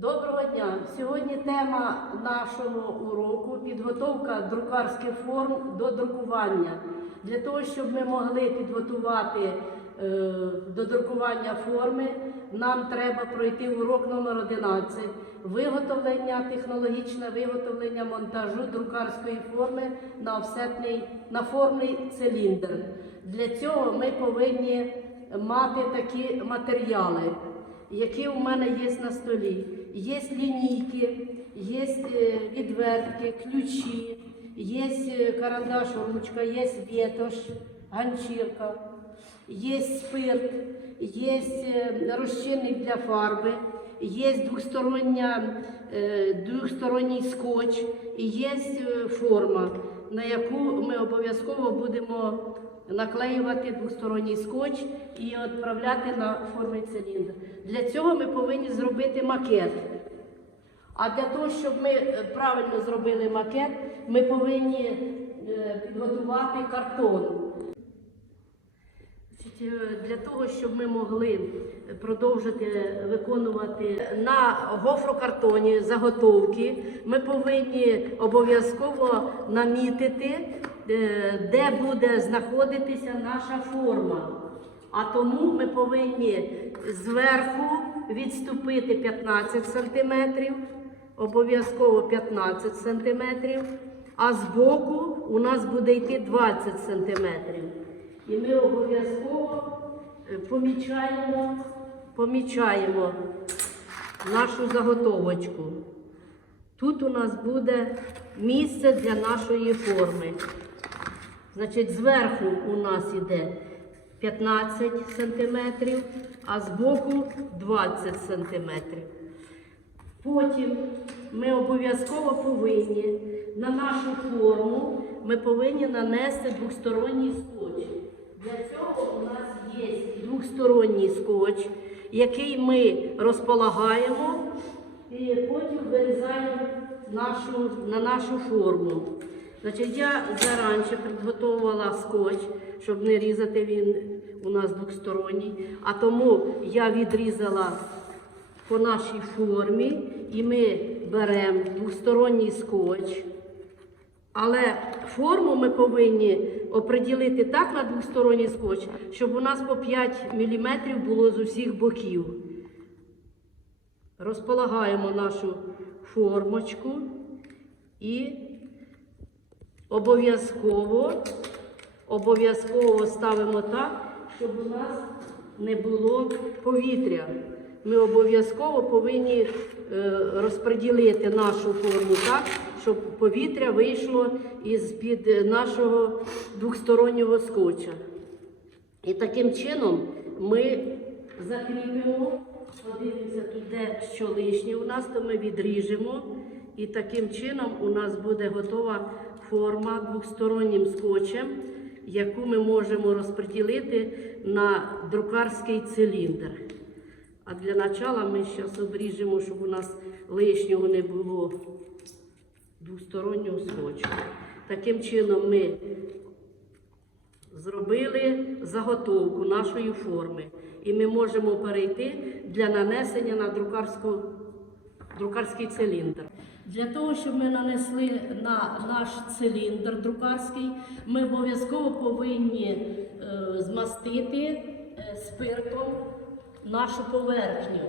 Доброго дня! Сьогодні тема нашого уроку підготовка друкарських форм до друкування. Для того, щоб ми могли підготувати е, до друкування форми, нам треба пройти урок номер 11 виготовлення, технологічне виготовлення монтажу друкарської форми на офсетний на формний циліндр. Для цього ми повинні мати такі матеріали які у мене є на столі. Є лінійки, є е, відвертки, ключі, є е, карандаш, ручка, є ветош, ганчірка, є спирт, є е, розчинник для фарби, є двостороння, е, двосторонній скотч і є е, форма, на яку ми обов'язково будемо наклеювати двосторонній скотч і відправляти на формний циліндр. Для цього ми повинні зробити макет. А для того, щоб ми е, правильно зробили макет, ми повинні підготувати картон. Е, Для того, щоб ми могли продовжити виконувати на гофрокартоні заготовки, ми повинні обов'язково намітити, е, де буде знаходитися наша форма. А тому ми повинні зверху відступити 15 см, обов'язково 15 см, а збоку у нас буде йти 20 см. І ми обов'язково е, помічаємо, помічаємо нашу заготовочку. Тут у нас буде місце для нашої форми. Значить, зверху у нас іде 15 см, а збоку 20 см. Потім ми обов'язково повинні на нашу форму ми повинні нанести двосторонній скотч. Для цього у нас є двосторонній скотч, який ми розполагаємо і потім вирізаємо нашу, на нашу форму. Значить, я заранше підготувала скотч, щоб не різати він у нас двосторонній, а тому я відрізала по нашій формі і ми беремо двосторонній скотч. Але форму ми повинні оприділити так на двосторонній скотч, щоб у нас по 5 мм було з усіх боків. Розполагаємо нашу формочку і обов'язково обов'язково ставимо так, щоб у нас не було повітря. Ми обов'язково повинні розподілити нашу форму так, щоб повітря вийшло із-під е, нашого двостороннього скотча. І таким чином ми закріпимо, подивимося тут, де що лишнє у нас, то ми відріжемо. І таким чином у нас буде готова форма двостороннім скотчем, яку ми можемо розподілити на друкарський циліндр. А для начала ми зараз обріжемо, щоб у нас лишнього не було двостороннього скотчу. Таким чином ми зробили заготовку нашої форми. І ми можемо перейти для нанесення на друкарську, друкарський циліндр. Для того, щоб ми нанесли на наш циліндр друкарський, ми обов'язково повинні е, змастити е, спиртом нашу поверхню.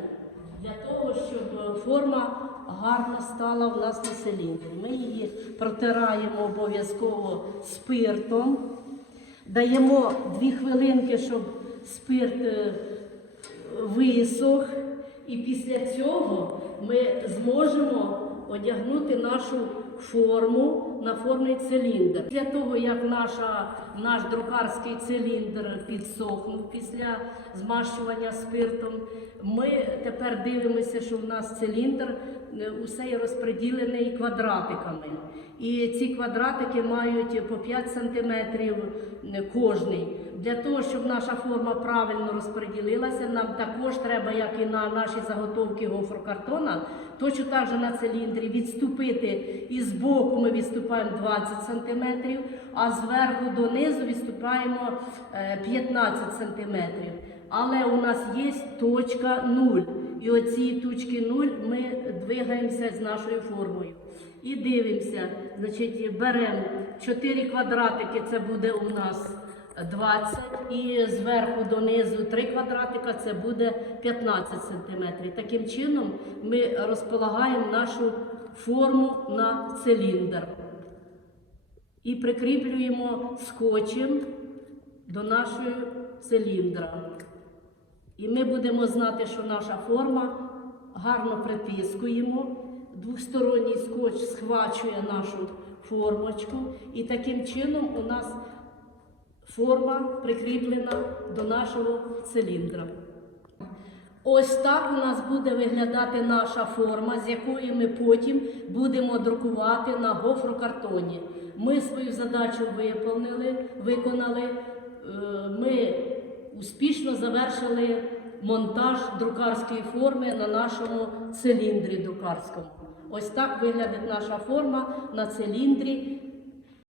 Для того, щоб форма гарно стала в нас на циліндрі. Ми її протираємо обов'язково спиртом. Даємо дві хвилинки, щоб спирт е, висох, і після цього ми зможемо одягнути нашу форму на формний циліндр. Для того, як наша, наш друкарський циліндр підсохнув після змащування спиртом, ми тепер дивимося, що в нас циліндр е, усе розподілений квадратиками. І ці квадратики мають по 5 см кожний. Для того, щоб наша форма правильно розподілилася, нам також треба, як і на наші заготовки гофрокартона, точно так же на циліндрі відступити і з боку ми відступаємо 20 см, а зверху донизу відступаємо е, 15 см. Але у нас є точка 0. і оці точки 0 ми двигаємося з нашою формою. І дивимося, значить, беремо 4 квадратики, це буде у нас 20, і зверху донизу 3 квадратика, це буде 15 сантиметрів. Таким чином ми розполагаємо нашу форму на циліндр і прикріплюємо скотчем до нашого циліндра. І ми будемо знати, що наша форма гарно притискуємо. Двосторонній скотч схвачує нашу формочку, і таким чином у нас форма прикріплена до нашого циліндра. Ось так у нас буде виглядати наша форма, з якої ми потім будемо друкувати на гофрокартоні. Ми свою задачу виповнили, виконали. Е, Ми успішно завершили монтаж друкарської форми на нашому циліндрі друкарському. Ось так виглядить наша форма на циліндрі